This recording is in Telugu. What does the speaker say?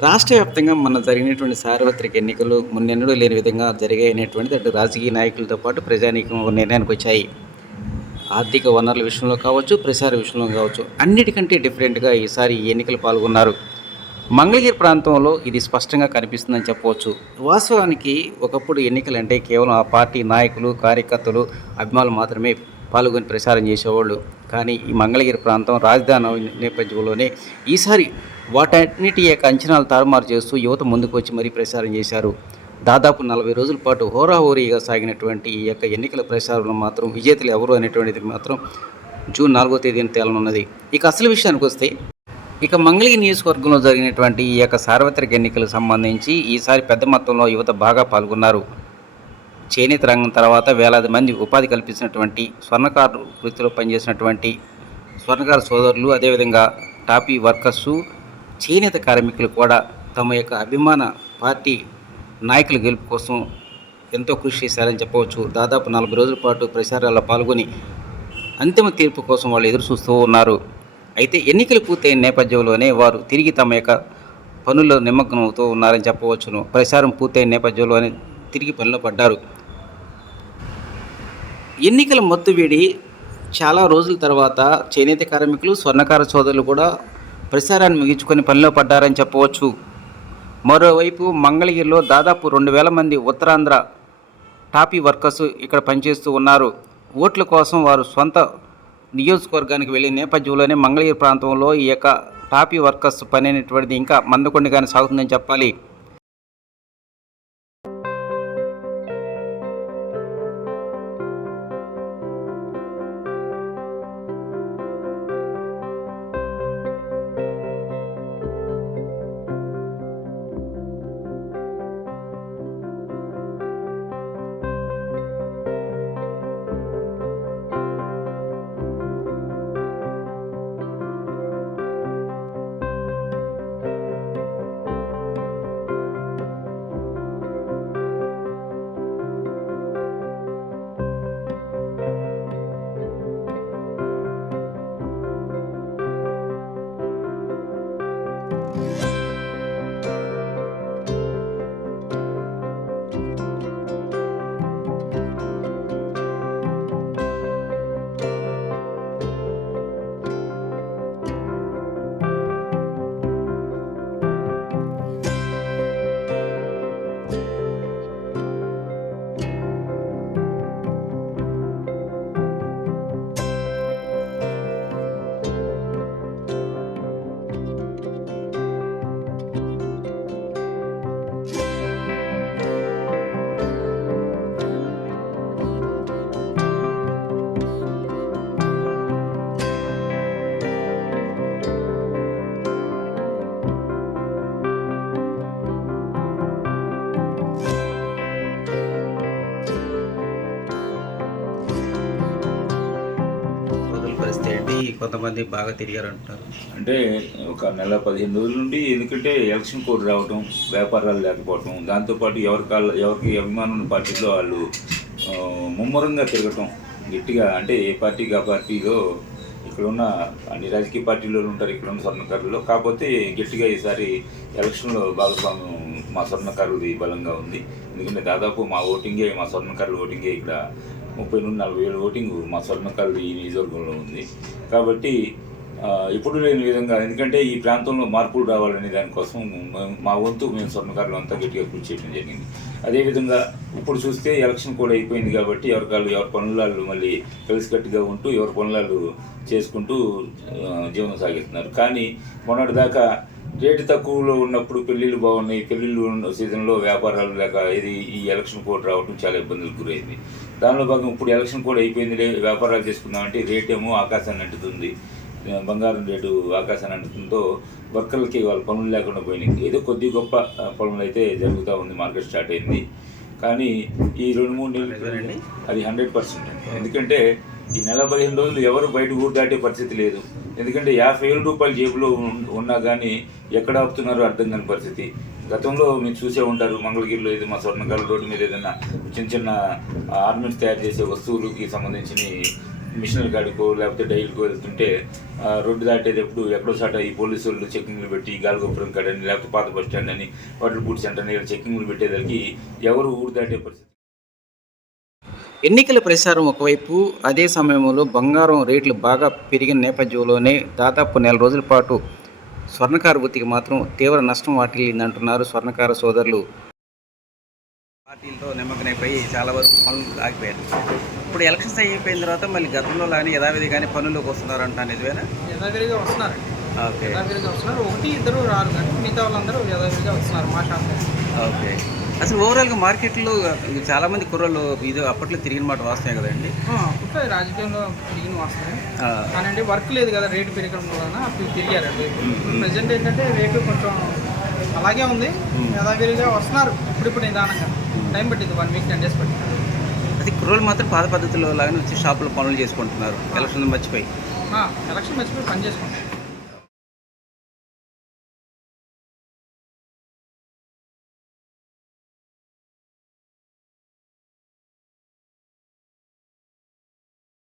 రాష్ట్ర వ్యాప్తంగా మన జరిగినటువంటి సార్వత్రిక ఎన్నికలు మున్నెన్నడూ లేని విధంగా జరిగాయనేటువంటిది అటు రాజకీయ నాయకులతో పాటు ప్రజానీకం ఒక నిర్ణయానికి వచ్చాయి. ఆర్థిక వనరుల విషయంలో కావచ్చు ప్రసార విషయంలో కావచ్చు అన్నిటికంటే డిఫరెంట్గా ఈసారి ఈ ఎన్నికలు పాల్గొన్నారు. మంగళగిరి ప్రాంతంలో ఇది స్పష్టంగా కనిపిస్తుందని చెప్పవచ్చు. వాస్తవానికి ఒకప్పుడు ఎన్నికలు అంటే కేవలం ఆ పార్టీ నాయకులు కార్యకర్తలు అభిమానులు మాత్రమే పాల్గొని ప్రచారం చేసేవాళ్ళు. కానీ ఈ మంగళగిరి ప్రాంతం రాజధాని నేపథ్యంలోనే ఈసారి వాటన్నిటి యొక్క అంచనాలు తారుమారు చేస్తూ యువత ముందుకు వచ్చి మరీ ప్రచారం చేశారు. దాదాపు నలభై రోజుల పాటు హోరాహోరీగా సాగినటువంటి ఈ యొక్క ఎన్నికల ప్రచారంలో మాత్రం విజేతలు ఎవరు అనేటువంటిది మాత్రం జూన్ నాలుగో తేదీన తేలనున్నది. ఇక అసలు విషయానికి వస్తే ఇక మంగళగిరి నియోజకవర్గంలో జరిగినటువంటి ఈ యొక్క సార్వత్రిక ఎన్నికలకు సంబంధించి ఈసారి పెద్ద మొత్తంలో యువత బాగా పాల్గొన్నారు. చేనేత రంగం తర్వాత వేలాది మంది ఉపాధి కల్పించినటువంటి స్వర్ణకారు వృత్తిలో పనిచేసినటువంటి స్వర్ణకారు సోదరులు అదేవిధంగా టాపీ వర్కర్సు చేనేత కార్మికులు కూడా తమ యొక్క అభిమాన పార్టీ నాయకుల గెలుపు కోసం ఎంతో కృషి చేశారని చెప్పవచ్చు. దాదాపు నలభై రోజుల పాటు ప్రచారాల్లో పాల్గొని అంతిమ తీర్పు కోసం వాళ్ళు ఎదురు చూస్తూ ఉన్నారు. అయితే ఎన్నికలు పూర్తయిన నేపథ్యంలోనే వారు తిరిగి తమ యొక్క పనుల్లో నిమగ్నమవుతూ ఉన్నారని చెప్పవచ్చును. ప్రచారం పూర్తయిన నేపథ్యంలోనే తిరిగి పనిలో పడ్డారు. ఎన్నికల మత్తు వేడి చాలా రోజుల తర్వాత చేనేత కార్మికులు స్వర్ణకార సోదరులు కూడా ప్రచారాన్ని ముగించుకొని పనిలో పడ్డారని చెప్పవచ్చు. మరోవైపు మంగళగిరిలో దాదాపు రెండు వేల మంది ఉత్తరాంధ్ర టాపీ వర్కర్స్ ఇక్కడ పనిచేస్తూ ఉన్నారు. ఓట్ల కోసం వారు సొంత నియోజకవర్గానికి వెళ్ళిన నేపథ్యంలోనే మంగళగిరి ప్రాంతంలో ఈ యొక్క టాపీ వర్కర్స్ పని అనేటువంటిది ఇంకా మందకొండగానే సాగుతుందని చెప్పాలి. కొంతమంది బాగా తిరిగారు అంటున్నారు అంటే ఒక నెల పదిహేను రోజుల నుండి ఎందుకంటే ఎలక్షన్ కోడ్ రావటం వ్యాపారాలు లేకపోవటం దాంతోపాటు ఎవరి కాళ్ళ ఎవరికి అభిమానం ఉన్న పార్టీలో వాళ్ళు ముమ్మరంగా తిరగటం గట్టిగా అంటే ఏ పార్టీకి ఆ పార్టీలో ఇక్కడ ఉన్న అన్ని రాజకీయ పార్టీలో ఉంటారు ఇక్కడ ఉన్న స్వర్ణకారులు కాకపోతే గట్టిగా ఈసారి ఎలక్షన్లో భాగస్వామ్యం మా స్వర్ణకారులది బలంగా ఉంది. ఎందుకంటే దాదాపు మా ఓటింగే మా స్వర్ణకారుల ఓటింగే ఇక్కడ ముప్పై నుండి నలభై వేల ఓటింగ్ మా స్వర్ణకారులు ఈ నియోజకవర్గంలో ఉంది. కాబట్టి ఎప్పుడు లేని విధంగా ఎందుకంటే ఈ ప్రాంతంలో మార్పులు రావాలనే దానికోసం మా వంతు మేము స్వర్ణకారులు అంతా గట్టిగా కృషి చేయడం జరిగింది. అదేవిధంగా ఇప్పుడు చూస్తే ఎలక్షన్ కూడా అయిపోయింది కాబట్టి ఎవరికాళ్ళు ఎవరి పనులాళ్ళు మళ్ళీ కలిసికట్టుగా ఉంటూ ఎవరి పనులాళ్ళు చేసుకుంటూ జీవనం సాగిస్తున్నారు. కానీ మొన్నటిదాకా రేటు తక్కువలో ఉన్నప్పుడు పెళ్ళిళ్ళు బాగున్నాయి. పెళ్ళిళ్ళు ఉన్న సీజన్లో వ్యాపారాలు లేక ఇది ఈ ఎలక్షన్ కోడ్ రావడం చాలా ఇబ్బందులకు గురైంది. దానిలో భాగం ఇప్పుడు ఎలక్షన్ కోడ్ అయిపోయింది. వ్యాపారాలు చేసుకుందామంటే రేట్ ఏమో ఆకాశాన్ని అంటుతుంది. బంగారం రేటు ఆకాశాన్ని అంటుతుందో వర్కర్లకి వాళ్ళ పనులు లేకుండా పోయినాయి. ఏదో కొద్ది గొప్ప పనులు అయితే జరుగుతూ ఉంది. మార్కెట్ స్టార్ట్ అయింది. కానీ ఈ రెండు మూడు నెలలు అది హండ్రెడ్ పర్సెంట్. ఎందుకంటే ఈ నెల పదిహేను రోజులు ఎవరు బయట ఊరు దాటే పరిస్థితి లేదు. ఎందుకంటే యాభై వేల రూపాయలు జేబులో ఉన్నా కానీ ఎక్కడ ఆపుతున్నారో అర్థం కాని పరిస్థితి. గతంలో మీరు చూసే ఉంటారు మంగళగిరిలో ఇది మా స్వర్ణకాల రోడ్డు మీద ఏదైనా చిన్న చిన్న ఆర్మెంట్స్ తయారు చేసే వస్తువులకి సంబంధించిన మిషనరీ కాడికో లేకపోతే డైలీకో వెళ్తుంటే రోడ్డు రోడ్డు దాటేటప్పుడు ఎక్కడో సాట ఈ పోలీసు వాళ్ళు చెక్కింగ్లు పెట్టి గాలిగోపురం కాడని లేకపోతే పాత బస్ స్టాండ్ అని వాటర్ బూట్ సెంటర్ అని చెక్కింగ్లు పెట్టేదానికి ఎవరు ఊరు దాటే పరిస్థితి ఎన్నికల ప్రచారం ఒకవైపు అదే సమయంలో బంగారం రేట్లు బాగా పెరిగిన నేపథ్యంలోనే దాదాపు నెల రోజుల పాటు స్వర్ణకార వృత్తికి మాత్రం తీవ్ర నష్టం వాటిల్లిందంటున్నారు స్వర్ణకార సోదరులు. పార్టీలతో నిమ్మకమైపోయి చాలా వరకు పనులు ఆగిపోయారు. ఇప్పుడు ఎలక్షన్స్ అయిపోయిన తర్వాత మళ్ళీ గతంలో కానీ యథావిధి కానీ పనుల్లోకి వస్తున్నారంట నిజమేనా? యథావిధిగా వస్తున్నారు. ఓకే. యథావిధిగా వస్తున్నారు. ఒకటి ఇద్దరు రారు కానీ మిగతా వాళ్ళందరూ యథావిధిగా వస్తున్నారు. మా షాప్ ఓకే. అసలు ఓవరాల్గా మార్కెట్లో చాలామంది కుర్రోళ్ళు ఇది అప్పట్లో తిరిగిన మాట వాస్తవే కదండి. అప్పట్లో రాజకీయంలో తిరిగిన వస్తాయి ఆ, కానీ వర్క్ లేదు కదా రేటు పెరగడం వలన అప్పుడు తిరిగారు ఇప్పుడు ప్రజెంట్ ఏంటంటే రేటు కొంచెం అలాగే ఉంది. యథావిధిగా వస్తున్నారు. ఇప్పుడిప్పుడు నిదానంగా. టైం పట్టింది వన్ వీక్ టెన్ డేస్ పట్టింది. అది కుర్రోళ్ళు మాత్రం పాత పద్ధతిలో లాగానే వచ్చి షాపులో పనులు చేసుకుంటున్నారు. ఎలక్షన్ మర్చిపోయి. ఎలక్షన్ మర్చిపోయి పని చేసుకుంటాం